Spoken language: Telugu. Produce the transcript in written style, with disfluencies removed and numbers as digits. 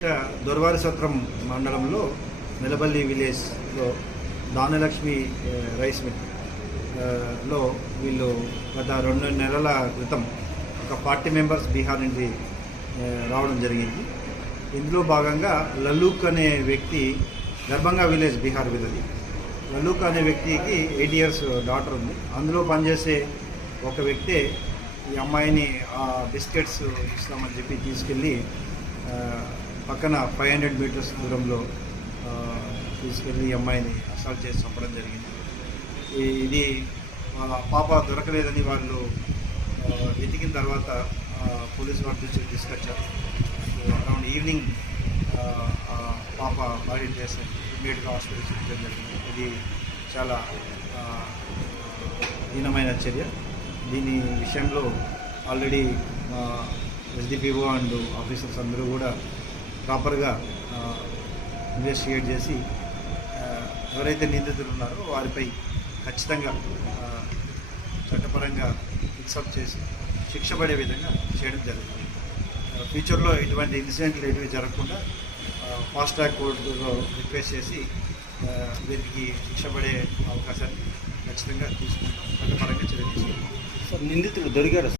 దొరవారి సత్రం మండలంలో మెలబల్లి విలేజ్లో దానలక్ష్మి రైస్ మిల్ లో వీళ్ళు గత 2 నెలల క్రితం ఒక 40 మెంబర్స్ బీహార్ నుండి రావడం జరిగింది. ఇందులో భాగంగా లల్లూక్ అనే వ్యక్తి దర్భంగా విలేజ్ బీహార్ విలేజ్. లల్లూక్ అనే వ్యక్తికి 8 ఇయర్స్ డాటర్ ఉంది. అందులో పనిచేసే ఒక వ్యక్తే ఈ అమ్మాయిని బిస్కెట్స్ ఇస్తామని చెప్పి తీసుకెళ్ళి పక్కన 500 మీటర్స్ దూరంలో తీసుకెళ్ళి ఈ అమ్మాయిని అసాల్ట్ చేసి చంపడం జరిగింది. ఇది వాళ్ళ పాప దొరకలేదని వాళ్ళు వెతికిన తర్వాత పోలీసు వారి దృష్టికి తీసుకొచ్చారు. అరౌండ్ ఈవినింగ్ పాప బాడీ చేసి ఇమ్మీడియట్గా హాస్పిటల్ చూపించడం జరిగింది. ఇది చాలా హీనమైన చర్య. దీని విషయంలో ఆల్రెడీ ఎస్డిపిఓ అండ్ ఆఫీసర్స్ అందరూ కూడా ప్రాపర్గా ఇన్వెస్టిగేట్ చేసి ఎవరైతే నిందితులు ఉన్నారో వారిపై ఖచ్చితంగా చట్టపరంగా ఫిక్సప్ చేసి శిక్ష పడే విధంగా చేయడం జరుగుతుంది. ఫ్యూచర్లో ఇటువంటి ఇన్సిడెంట్లు ఎటువంటి జరగకుండా ఫాస్ట్ ట్రాక్ కోర్టులో రిక్వెస్ట్ చేసి వీరికి శిక్ష పడే అవకాశాన్ని ఖచ్చితంగా తీసుకుంటాం. చట్టపరంగా చర్య తీసుకుంటాం. నిందితులు దొరికారు.